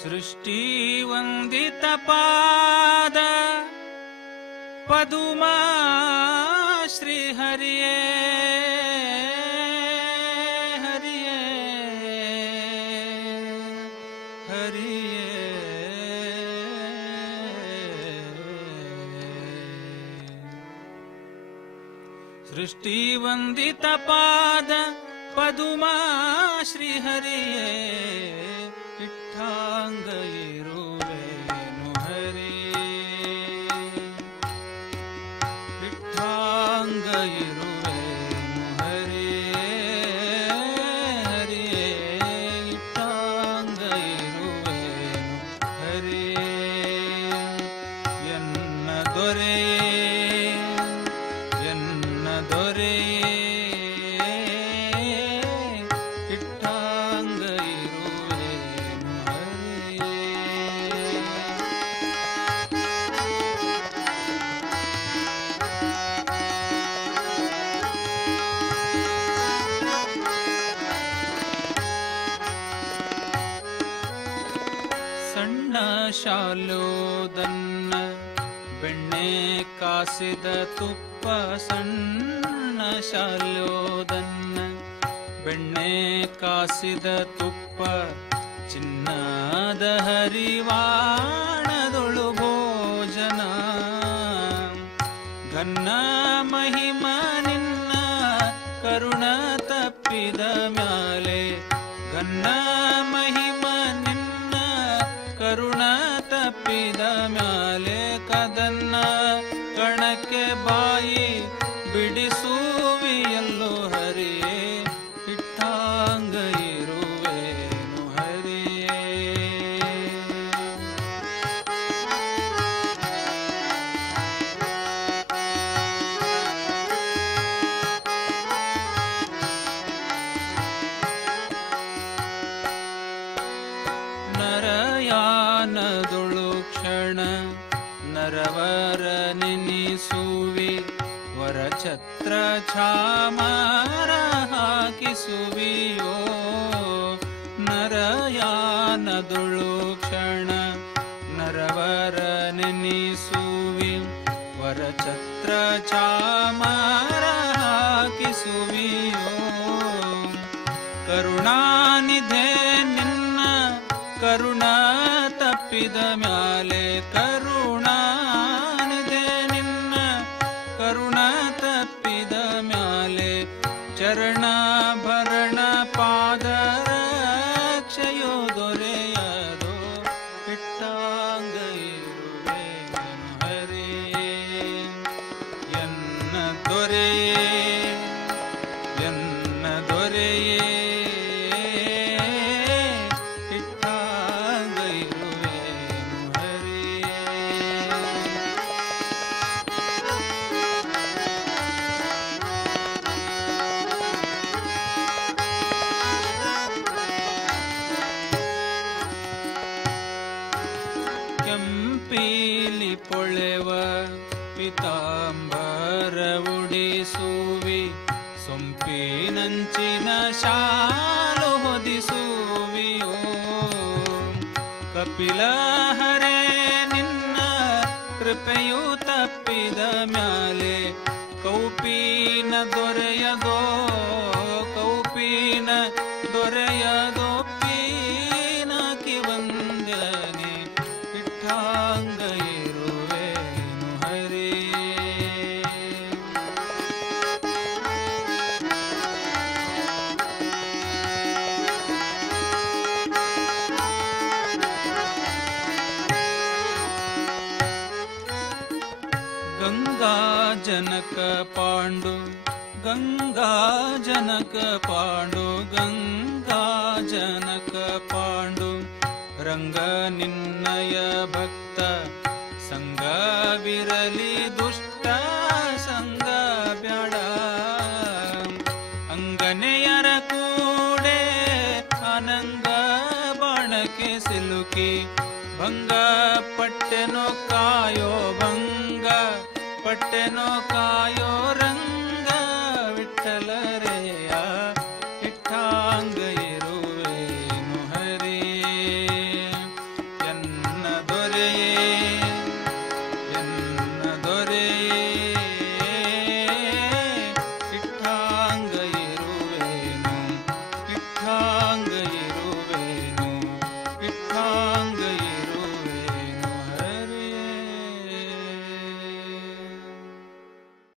सृष्टिवन्दितपाद पदुमा श्रीहरिये हरिये हरिये सृष्टिवन्दितपाद पदुमा श्रीहरिये ಇರುವೆನು ಹರಿಯೇ ಇರುವೆನು ಹರಿಯೇ ಹರಿಯೇ ಇರುವೆನು ಹರಿಯೇ ಎನ್ನ ದೊರೆಯೇ ಸಣ್ಣ ಶಾಲೋದನ್ನ ಬೆಣ್ಣೆ ಕಾಸಿದ ತುಪ್ಪ ಸಣ್ಣ ಶಾಲೋದನ್ನ ಬೆಣ್ಣೆ ಕಾಸಿದ ತುಪ್ಪ ಚಿನ್ನದ ಹರಿವಾಣದೊಳು ಭೋಜನ ಘನ್ನ ಮಹಿಮ ನಿನ್ನ ಕರುಣ ತಪ್ಪಿದ ಮ್ಯಾಲೆ ಘನ್ನ ಮಹಿಮ ನಿನ್ನ ಕರುಣ ತಪ್ಪಿದ ಮ್ಯಾಲೆ ಕದನ್ನ ಕಣಕ್ಕೆ ಬಾಯಿ ಬಿಡಿಸುವಿಯಲ್ಲೋ ಹರಿಯೇ ಇಟ್ಟಾಂಗ ಇರುವೆನು ಹರಿಯೇ ನರಯಾನದೊಳು ಕ್ಷಣ ನರವರ ನೆನಿಸುವಿ ವರಛತ್ರ ಛಾಮರ ಹಾಕಿಸುವಿಯೋ ನರಯಾನದೊಳು ಕ್ಷಣ ನರವರ ನೆನಿಸುವಿ ವರಛತ್ರ ಛಾಮರ ಹಾಕಿಸುವಿಯೋ ಕರುಣಾನಿಧೆ ನಿನ್ನ ಕರುಣ ತಪ್ಪಿದ ಮ್ಯಾಲೆ ಕರುಣಾನಿಧೆ ನಿನ್ನ ಕರುಣ ತಪ್ಪಿದ ಮ್ಯಾಲೆ ಚರಣ ಭರಣ ಪಾದ ರಕ್ಷೆಯೋ ದೊರೆಯದೋ ಇಟ್ಟಾಂಗ ಇರುವೆನು ಹರಿಯೇ ಎನ್ನ ದೊರೆಯೇ ಕೆಂಪೀಲಿ ಪೊಳೆವ ಪಿತಾಂಬರ ಉಡಿಸುವಿ ಸೊಂಪಿನಂಚಿನ ಶಾಲು ಹೊದಿಸುವಿಯೋ ಕಪಿಲ ಹರೇ ನಿನ್ನ ಕೃಪೆಯು ತಪ್ಪಿದ ಮ್ಯಾಲೆ ಕೌಪೀನ ದೊರೆಯದೋ ಪೀನಕಿ ವಂದನೆ ಇಟ್ಟಾಂಗ ಇರುವೆನು ಹರಿಯೇ ಗಂಗಾ ಜನಕ ಪಾಂಡು ಗಂಗಾ ಜನಕ ಪಾಂಡು ಗಂಗಾ ಜನಕ ಪಾಂಡು ರಂಗ ನಿನ್ನಯ ಭಕ್ತ ಸಂಗವಿರಲಿ ದುಷ್ಟ ಸಂಗ ಬ್ಯಾಡ ಅಂಗನೆಯರ ಕೂಡೆ ಅನಂಗ ಬಾಣಕ್ಕೆ ಸಿಲುಕಿ ಭಂಗ ಪಟ್ಟೆನೋ ಕಾಯೋ ಭಂಗ ಪಟ್ಟೆನೋ ಕಾಯೋ ರಂಗ